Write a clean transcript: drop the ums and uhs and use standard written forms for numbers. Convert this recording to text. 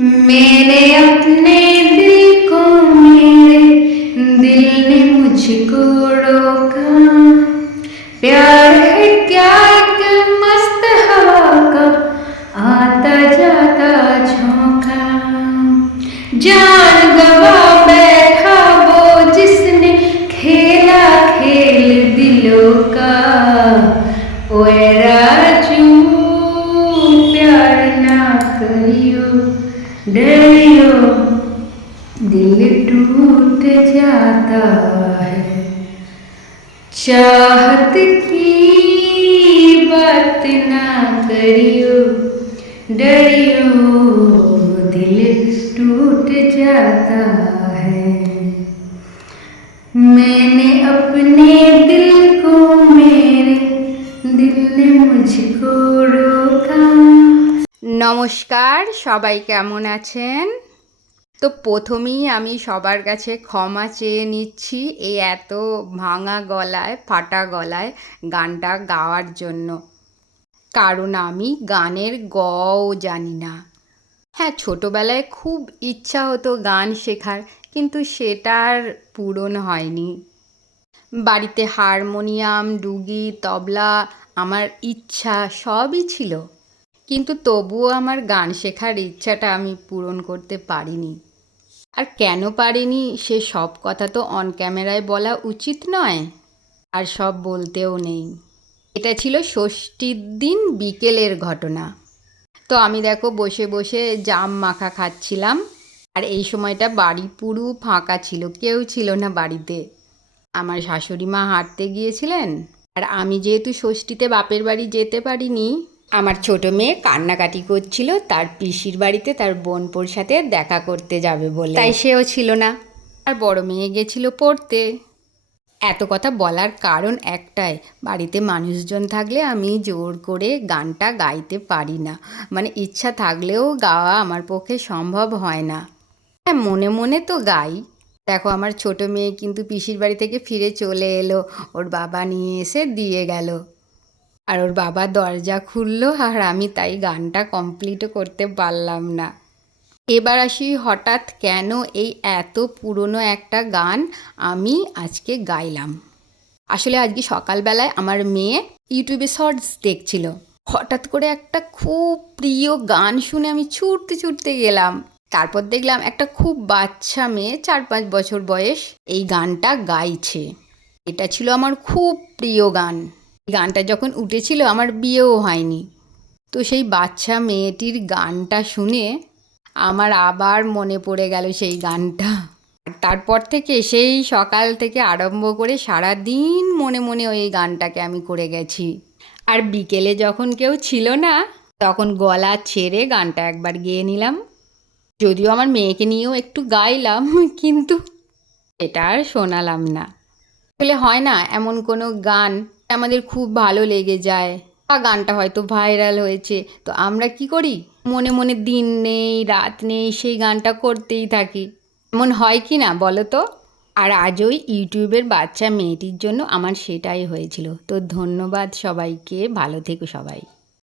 मैंने अपने दिल को मेरे दिल ने मुझको रोका। प्यार है क्या एक मस्त हवा का आता जाता झोंका। जान गवा बैठा वो जिसने खेला खेल दिलों का। ओए राजू प्यार ना करियो डरियो दिल टूट जाता है। चाहत की बात ना करियो डरियो दिल टूट जाता है। मैंने अपने दिल को मेरे दिल ने मुझको रोका। নমস্কার, সবাই কেমন আছেন? তো প্রথমেই আমি সবার কাছে ক্ষমা চেয়ে নিচ্ছি এই এত ভাঙা গলায়, ফাটা গলায় গানটা গাওয়ার জন্য। কারণ আমি গানের গও জানি না। হ্যাঁ, ছোটোবেলায় খুব ইচ্ছা হতো গান শেখার, কিন্তু সেটা আর পূরণ হয়নি। বাড়িতে হারমোনিয়াম, ডুগি, তবলা আমার ইচ্ছা সবই ছিল, কিন্তু তবুও আমার গান শেখার ইচ্ছাটা আমি পূরণ করতে পারিনি। আর কেন পারিনি সে সব কথা তো অন ক্যামেরায় বলা উচিত নয়, আর সব বলতেও নেই। এটা ছিল ষষ্ঠীর দিন বিকেলের ঘটনা। তো আমি দেখো বসে বসে জাম মাখা খাচ্ছিলাম, আর এই সময়টা বাড়ি পুরো ফাঁকা ছিল, কেউ ছিল না বাড়িতে। আমার শাশুড়ি মা হাঁটতে গিয়েছিলেন, আর আমি যেহেতু ষষ্ঠীতে বাপের বাড়ি যেতে পারিনি, আমার ছোট মেয়ে কান্নাকাটি করছিল তার পিসির বাড়িতে তার বোনপোর সাথে দেখা করতে যাবে বলে, তাই সেও ছিল না। আর বড় মেয়ে গেছিল পড়তে। এত কথা বলার কারণ একটাই, বাড়িতে মানুষজন থাকলে আমি জোর করে গানটা গাইতে পারি না, মানে ইচ্ছা থাকলেও গাওয়া আমার পক্ষে সম্ভব হয় না। হ্যাঁ, মনে মনে তো গাই। দেখো আমার ছোট মেয়ে কিন্তু পিসির বাড়ি থেকে ফিরে চলে এলো, ওর বাবা নিয়ে এসে দিয়ে গেল, আর ওর বাবা দরজা খুললো, আর আমি তাই গানটা কমপ্লিটও করতে পারলাম না। এবার আসি হঠাৎ কেন এই এত পুরনো একটা গান আমি আজকে গাইলাম। আসলে আজকে সকালবেলায় আমার মেয়ে ইউটিউবে শর্টস দেখছিল, হঠাৎ করে একটা খুব প্রিয় গান শুনে আমি ছুটতে ছুটতে গেলাম। তারপর দেখলাম একটা খুব বাচ্চা মেয়ে, 4-5 বছর বয়স, এই গানটা গাইছে। এটা ছিল আমার খুব প্রিয় গান। গানটা যখন উঠেছিল আমার বিয়েও হয়নি, তো সেই বাচ্চা মেয়েটির গানটা শুনে আমার আবার মনে পড়ে গেল সেই গানটা। তারপর থেকে সেই সকাল থেকে আরম্ভ করে সারা দিন মনে মনে ওই গানটাকে আমি করে গেছি। আর বিকেলে যখন কেউ ছিল না, তখন গলা ছেড়ে গানটা একবার গেয়ে নিলাম। যদিও আমার মেয়েকে নিয়েও একটু গাইলাম, কিন্তু এটা আর শোনালাম না। আসলে হয় না এমন কোনো গান আমাদের খুব ভালো লেগে যায়, বা গানটা হয়তো ভাইরাল হয়েছে, তো আমরা কি করি, মনে মনে দিন নেই রাত নেই সেই গানটা করতেই থাকি। এমন হয় কি না বলো তো? আর আজ ওই ইউটিউবের বাচ্চা মেয়েটির জন্য আমার সেটাই হয়েছিল। তো ধন্যবাদ সবাইকে, ভালো থেকো সবাই।